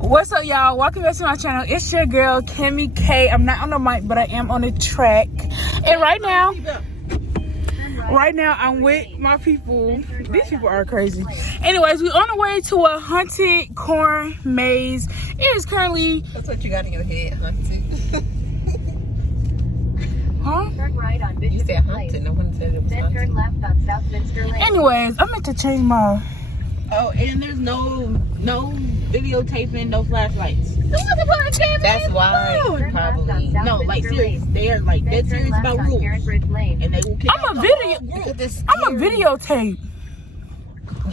What's up, y'all? Welcome back to my channel. It's your girl, Kimmy K. I'm not on the mic, but I am on the track. And right now, I'm with my people. These people are crazy. Anyways, we're on the way to a haunted corn maze. It is currently... That's what you got in your head, haunted. Huh? Turn right on Bishop You said haunted. No one said it was then haunted. turn left on Southminster Lane. Anyways, I meant to change my... Oh, and there's no videotaping, no flashlights. That's why probably. No, like serious. They are like dead serious about rules, and they will kick I'm out a the video... whole group. I'm a videotape.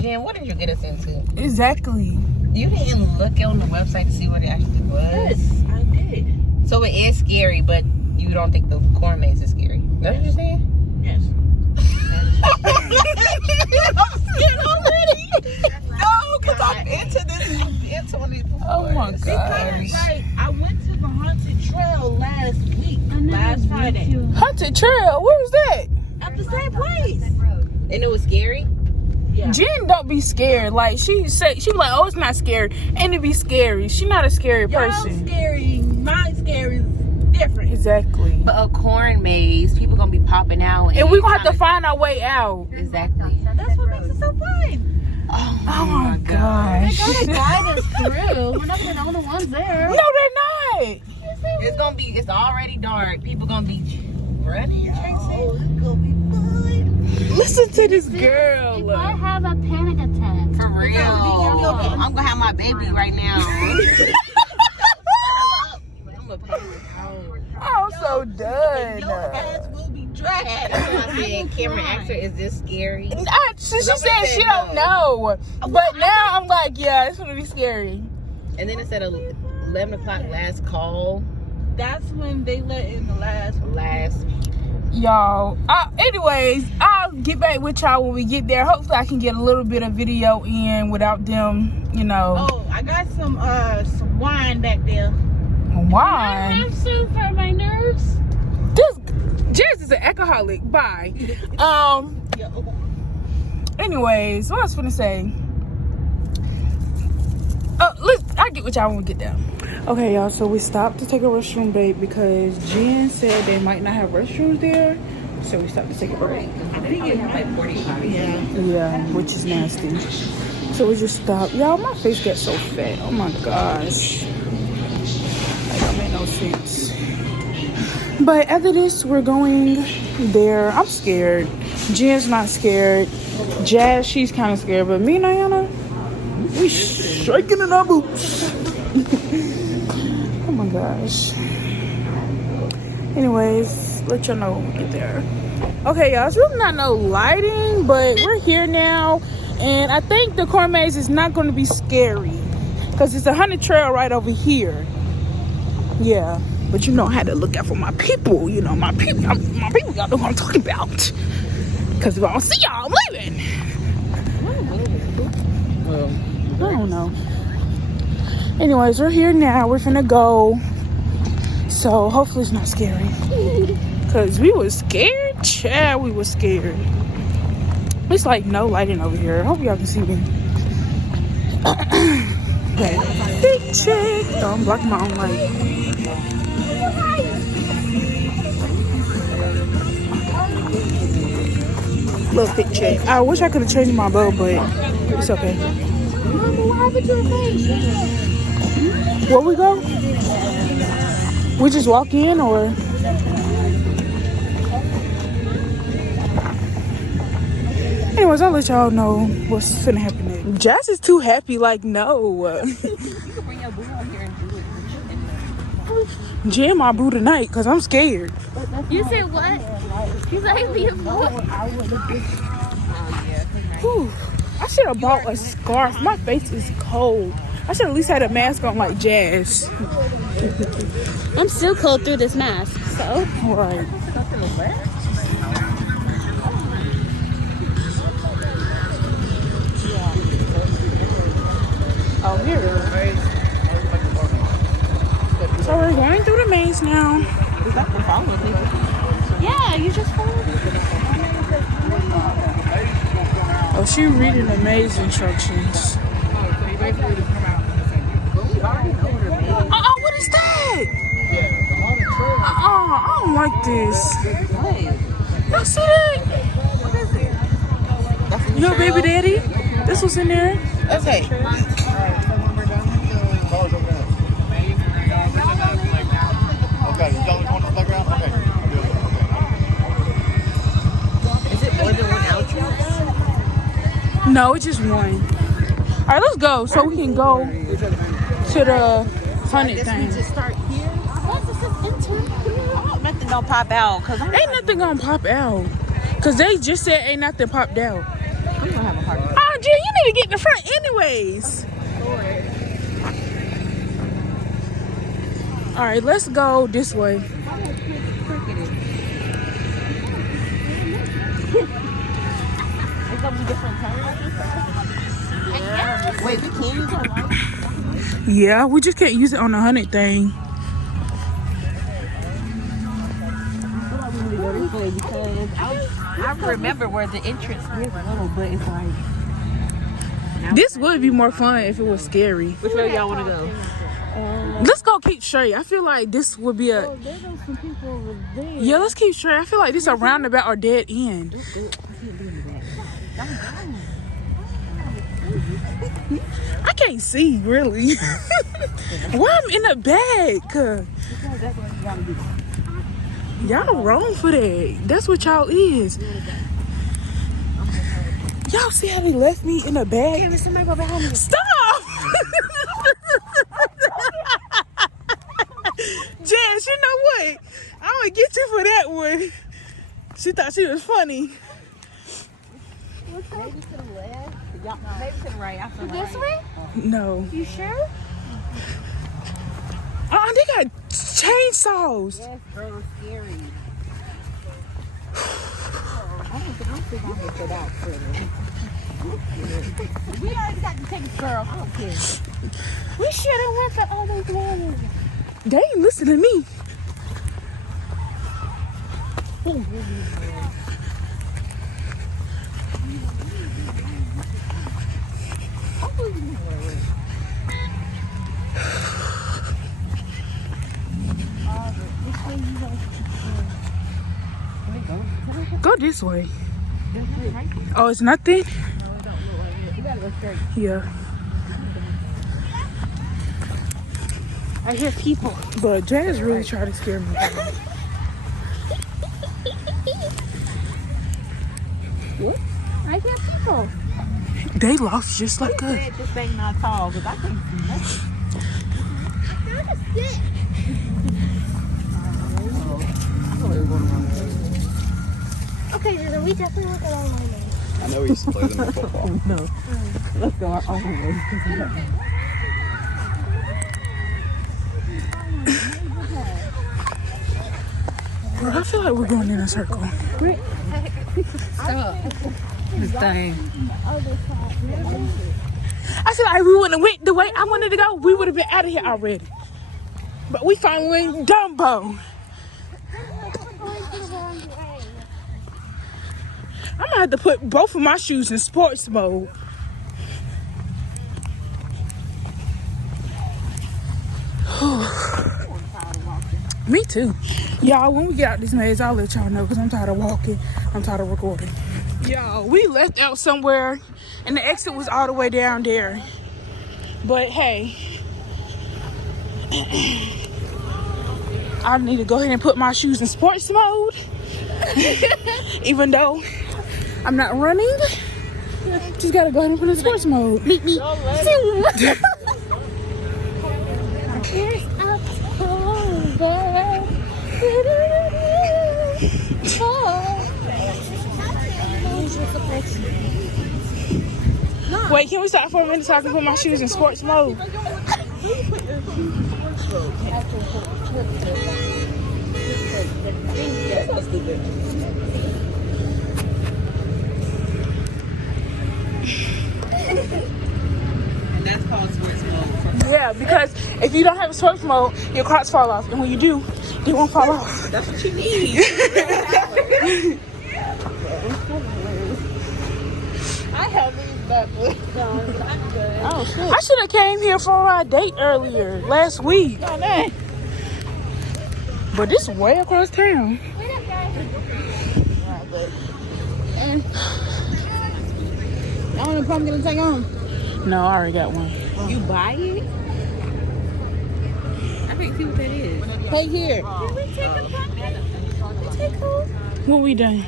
Jen, what did you get us into? Exactly. You didn't look on the website to see what it actually was? Yes, I did. So it is scary, but you don't think the corn maze is scary? That's what you're saying? Yes. I'm scared already. No, because I'm into this. Oh my Because gosh. like I went to the haunted trail last Friday, Haunted trail? Where was that? at the same place. And it was scary? Yeah. Jen don't be scared. Like she be like, oh, it's not scary, and it be scary. She not a scary person. Y'all scary, my scary is different. Exactly. But a corn maze, people gonna be popping out. And we gonna have to find our way out. Exactly. That's what makes it so fun. Oh my gosh. They gotta guide us through. We're not the only ones there. No, they're not. It's already dark. People gonna be running, Oh, chasing. it's gonna be fun. Listen to this girl. If I have a panic attack. For real. okay. I'm gonna have my baby right now. I'm gonna pay this house. I'm so done. Your ass will be dragged. That's what I said. Cameron asked her, is this scary? She said she don't know. But now I'm like, yeah, it's gonna be scary. And then it said 11 o'clock last call. That's when they let in the last. Y'all, anyways, I'll get back with y'all when we get there. Hopefully I can get a little bit of video in without them, you know. Oh, I got some wine back there. Why? I'm soup for my nerves. Jazz is an alcoholic. Bye. Anyways, what I was finna say. I'll get with y'all when we get there. Okay, y'all, so we stopped to take a restroom break because Jen said they might not have restrooms there. So we stopped to take a break. I think it was like 45. Yeah, which is nasty. So we just stopped. Y'all, my face got so fat. Oh my gosh. Like, that made no sense. But after this, we're going there. I'm scared. Jen's not scared. Jazz, she's kind of scared. But me and Ayana, we shaking in our boots. Oh my gosh. Anyways, let y'all know when we get there. Okay, y'all, it's really not no lighting, but we're here now. And I think the corn maze is not going to be scary because it's a haunted trail right over here. Yeah, but you know I had to look out for my people. You know, my people, y'all know what I'm talking about. Because if I don't see y'all, I'm leaving. I don't know. Anyways, we're here now. We're finna go. So hopefully it's not scary. Because we was scared. Child, we was scared. It's like no lighting over here. I hope y'all can see me. Okay. Big chick. Oh, I'm blocking my own light. Little thick chick. I wish I could have changed my bow, but it's okay. Where we go? We just walk in, or? Anyways, I'll let y'all know what's finna happen next. Jazz is too happy, like, no. Jam my boo tonight, because I'm scared. You say what? He's like, be a boy. Whew. I should have bought a scarf. My face is cold. I should at least had a mask on like Jazz. I'm still cold through this mask, so. Right. Oh, here. So we're going through the maze now. Yeah, you just followed. Oh, she reading the maze instructions. What is that? I don't like this. Y'all see that? Your baby daddy? This was in there. Okay. Okay, y'all going to the playground? Okay. Is it more than one outro? No, it's just one. All right, let's go so we can go to the haunted thing. Just start here. Nothing don't pop out because I'm Ain't nothing gonna pop out. Cause they just said ain't nothing popped out. gonna have a heart. Oh, Jen, you need to get in the front anyways. All right, let's go this way. Wait, we can't use it. Yeah, we just can't use it on the haunted thing. Because I remember where the entrance was little, but it's like. This would be more fun if it was scary. Which way y'all want to go? Let's go keep straight. I feel like this would be a. Yeah, let's keep straight. I feel like this is a roundabout or dead end. I can't see really. Why I'm in the back? Y'all wrong for that. That's what y'all is. Y'all see how they left me in the bag? Stop! Jess, you know what? I'm gonna get you for that one. She thought she was funny. Maybe to the left. Maybe to the right. I feel This way? No. You sure? They got chainsaws. Yes, bro, scary. I don't think I'm gonna put out for them. We already got the tickets, girl. I don't care. We should have went for all those ones. They ain't listen to me. Go this way. Oh, it's nothing? Yeah. I hear people. But Jazz really tried to scare me. I hear people. They lost just like us. Said this thing not tall because I can't see nothing. Okay, then we definitely look along my way. I know we used to play them in football. No. Let's go our own way. Bro, I feel like we're going in a circle. Stop. This thing. I feel like we wouldn't have went the way I wanted to go. We would have been out of here already. But we finally went Dumbo. I'm gonna have to put both of my shoes in sports mode. Me too. Y'all, when we get out this maze, I'll let y'all know because I'm tired of walking. I'm tired of recording. Y'all, we left out somewhere and the exit was all the way down there. But hey, I need to go ahead and put my shoes in sports mode. Even though I'm not running, just gotta go ahead and put it in sports mode. Meet me. Here's October. Wait, can we stop for a minute so I can put my shoes in sports mode? That's called sports mode. Yeah, because if you don't have a sports mode, your Crocs fall off. And when you do, they won't fall off. That's what you need. I Oh shit. I should have came here for our date earlier last week. Oh, man. But this is way across town. And I don't know if I'm gonna take home. No, I already got one. You buy it? I can't see what that is. Take here. What we done?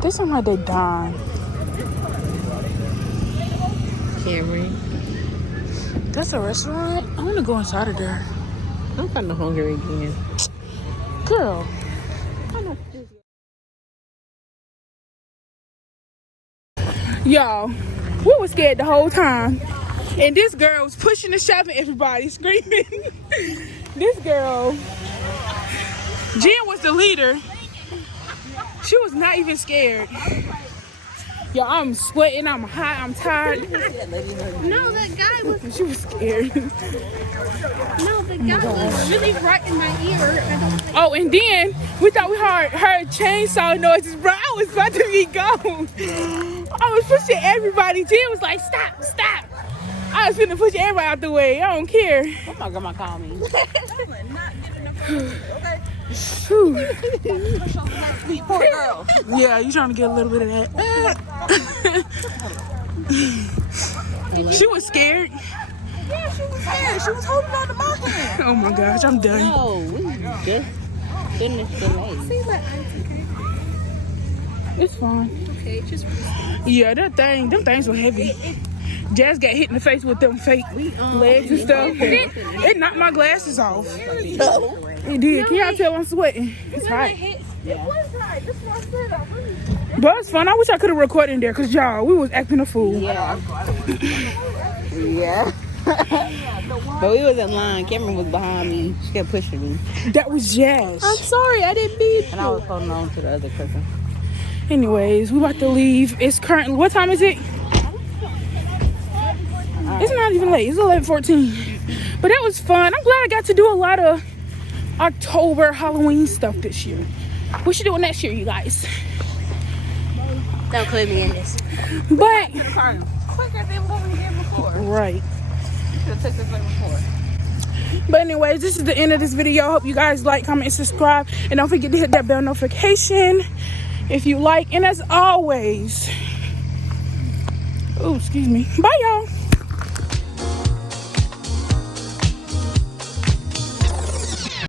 They seem like they dying. Camry. That's a restaurant? I want to go inside of there. I'm kind of hungry again. Girl. Y'all, we were scared the whole time. And this girl was pushing the shop and everybody screaming. This girl, Jen was the leader. She was not even scared. Y'all, I'm sweating, I'm hot, I'm tired. No, that guy was. She was scared. No, the guy was really right in my ear. I don't think. Oh, and then we thought we heard chainsaw noises, bro. I was about to be gone. I was pushing everybody. Jen was like, stop, stop. I was finna push everybody out the way. I don't care. What my grandma called me? Whew. Poor girl. Yeah, you trying to get a little bit of that. She was scared. Yeah, she was scared. She was holding on to my hand. Oh my gosh, I'm done. Oh, we just finished the lane. It's fine. Okay, just. Yeah, them things were heavy. Jazz got hit in the face with them fake legs and stuff. It knocked my glasses off. It did. Can y'all tell I'm sweating? It's hot. But it's fun. I wish I could have recorded in there because y'all, we was acting a fool. Yeah. Yeah. But we was in line. Cameron was behind me. She kept pushing me. That was Jazz. I'm sorry, I didn't mean And I was holding on to the other cousin. Anyways, we about to leave. It's currently, what time is it? It's not even late. It's 11:14. But that was fun. I'm glad I got to do a lot of October Halloween stuff this year. We should do it next year, you guys. Don't include me in this. But quicker than what we did before. right. Should have took this way before. But anyways, this is the end of this video. Hope you guys like, comment, and subscribe. And don't forget to hit that bell notification if you like. And as always, oh, excuse me. Bye, y'all.